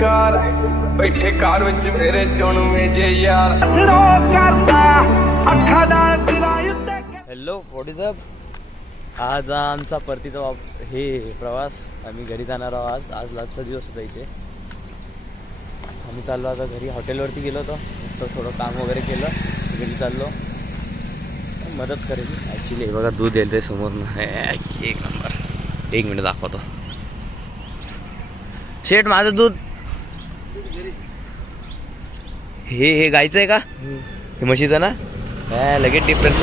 Car बैठे car which मेरे चुन में जे यार हॅलो व्हॉट इज अप। आज आमचा परतीचा हे प्रवास आम्ही घरी जाणार आहोत। आज लास्टचा दिवस होता इथे। आम्ही चाललो आता घरी। हॉटेलवरती गेलो होतो, थोडं काम वगैरे केलं, घरी चाललो। मदत करेल ॲक्च्युली। बघा दूध येते समोरनं, एक नंबर। एक मिनिट दाखवतो। शेट माझं दूध हे गायचं आहे का? हे म्हशीचं ना? लगेच डिफरन्स।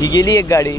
ही गेली एक गाडी।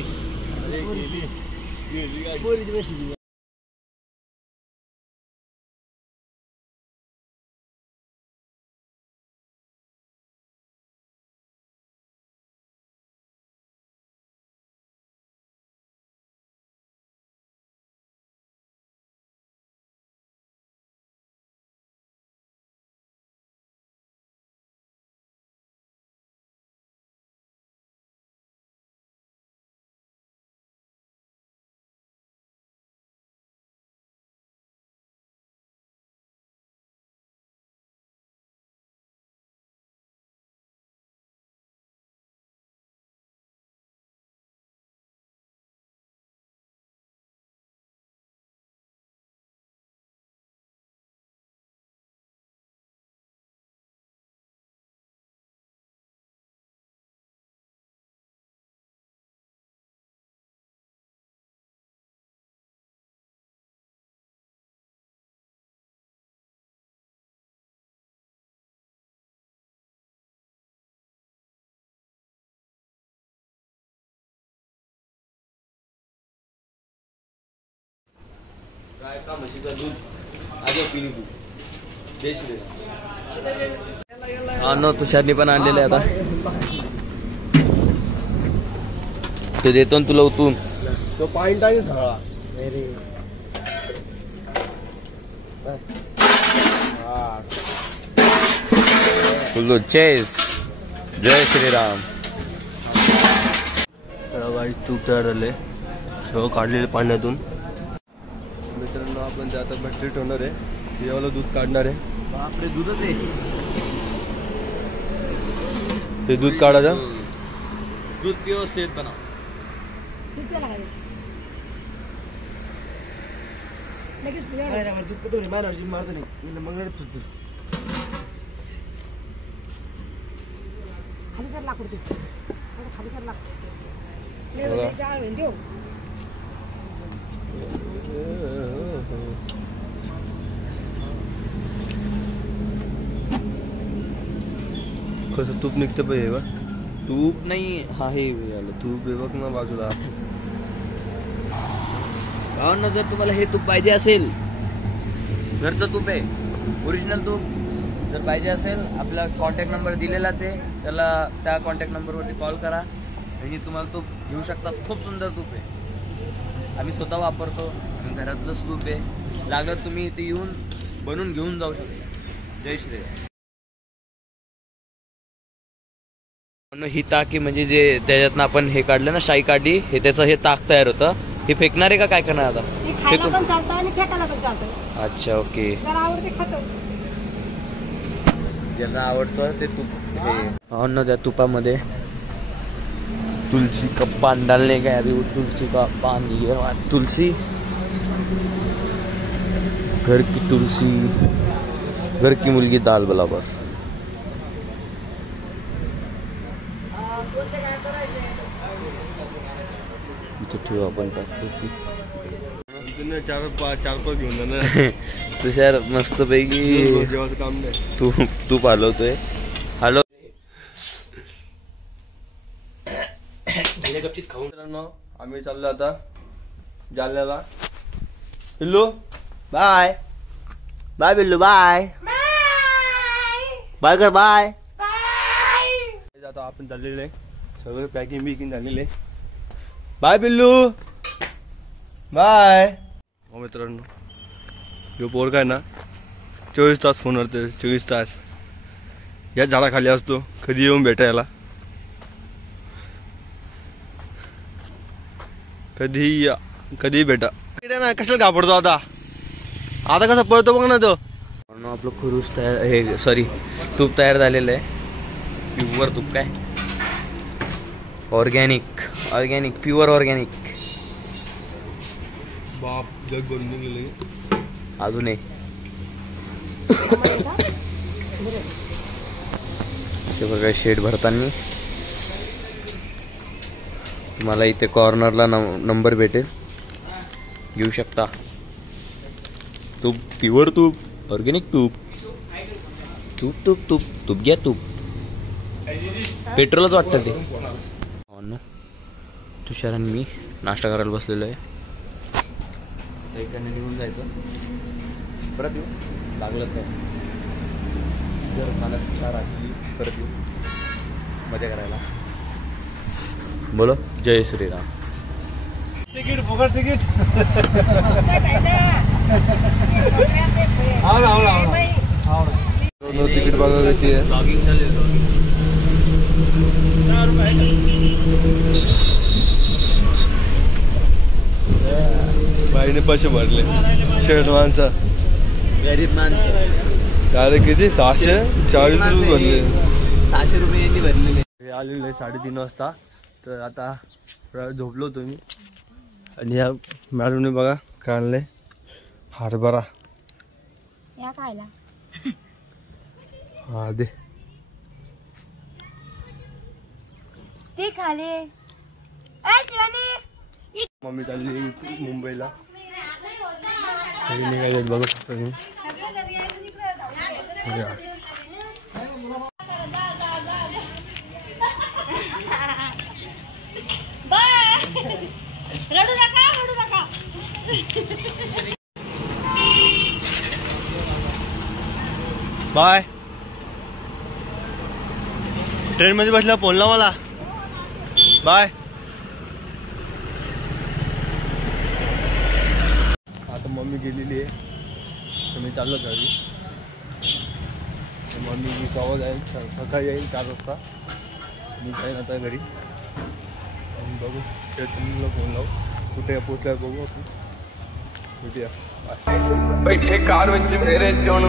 काय का म्हशीचं दूध आजो पिली तू देश रे। अन्न तुषारनी पण आणलेलं आहे आता। ते देतो तुला उतून तो पॉइंट आहे सगळा। तुझं चेस। जय श्रीराम। गाई तूप तयार झाले, सगळं काढलेले पाण्यातून। मित्रांनो आपण ते आता बॅटरी ठेवणार आहे, यावाला दूध काढणार आहे। बापरे दूधच आहे ते दूध काढायचं। दूध पिओ सेहत बनाओ। दूध पतो मार मारतो नाही मग खाली कर लाकूड ते खाली कर लाकूड कसं तूप निघतं पाहिजे बा। तूप नाही हा हे तूप हे बघ ना बाजूला। भावांनो जर तुम्हाला हे तूप पाहिजे असेल, घरचं तूप आहे ओरिजिनल तूप, जर पाहिजे असेल आपला कॉन्टॅक्ट नंबर दिलेलाच आहे, त्याला त्या कॉन्टॅक्ट नंबरवरती कॉल करा आणि तुम्हाला तूप घेऊ शकता। खूप सुंदर तूप आहे, आम्ही स्वतः वापरतो, घरातलंच तूप आहे। लागलं तुम्ही इथे येऊन बनवून घेऊन जाऊ शकता। जय श्रीराम। ही टाकी म्हणजे जे त्याच्यातनं आपण हे काढलं ना, शाई काढली, हे त्याचं हे ताक तयार होतं। हे फेकणार आहे का काय करणार आता? खायला पण चालतं आणि फेकायला पण चालतं। अच्छा ओके। जरा आवडते खातो, ज्यांना आवडतं ते तूप। हे अन्न त्या तुपामध्ये तुलसी का पान डालने का, अभी वो तुलसी का पान, ये तुलसी घर की तुलसी, घर की मुलगी दाल बराबर। इथे ठेवू आपण टाकतो। चार पाच घेऊन जाणार तुषार मस्त पैकी जेवायचं काम नाही। तूप हलवतोय। हॅलो मित्रांनो आम्ही चाललो आता जालन्याला। Billu bye bye. Billu bye bye कर बाय। आता आपण चाललेले सगळं पॅकिंग बिकिंग झालेले। Bye Billu bye. हो मित्रांनो यो पोर काय ना 24 तास फोनवरती, 24 तास या झाडाखाली असतो, कधी येऊन भेटायला, कधी भेटा। ना कशाला घाबरतो आता, आता कसा पळतो बघ ना तो। आपलं खुरूस तयार, हे सॉरी तूप तयार झालेलं आहे. प्युअर तूप, काय ऑर्गॅनिक प्युअर ऑर्गॅनिक. बाप जग बनून गेले अजून एक ते बघा शेड भरताना तुम्हाला इथे कॉर्नरला नंबर भेटेल, घेऊ शकता. तूप प्युअर तूप, ऑर्गॅनिक तूप, तूप तूप तूप तूप घ्या तूप. पेट्रोलच वाटतं ते. तुषार आणि मी नाश्ता करायला बसलेलो आहे. इकडनं निघून जायचं, परत येऊ लागलं काय जर मला इच्छा राहिली परत येऊ मजा करायला. बोलो जय श्रीराम. तिकीट फुकट तिकीट. तिकीट बघा किती आहे. ब्लॉगिंग चालेल. बाईने पैसे भरले. शेड माणसं, गरीब माणसं डायरेक्ट किती 640 रुपये भरले. 600 रुपये यांनी भरलेले. हे आलेले 3:30 वाजता. तर आता झोपलो होतो मी. आणि या मॅडमने बघा काय आणले, हरभरा. या खायला हा दे. ते खाले. मम्मी चालली मुंबईला. सगळी निघाले बघू शकतो मी. रडू नका. बाय. ट्रेन मध्ये बसला, फोन लाव मला. बाय. आता मम्मी गेलेली आहे तर मी चाललो घरी. मम्मी मी केव्हा जाईल, सकाळी येईल 4 वाजता. मी जाईन आता घरी. आणि बघू तुम्हाला फोन लावू, कुठे पोचल्यावर बघू आपण. भेटूया. बैठे कार विच मेरे जोन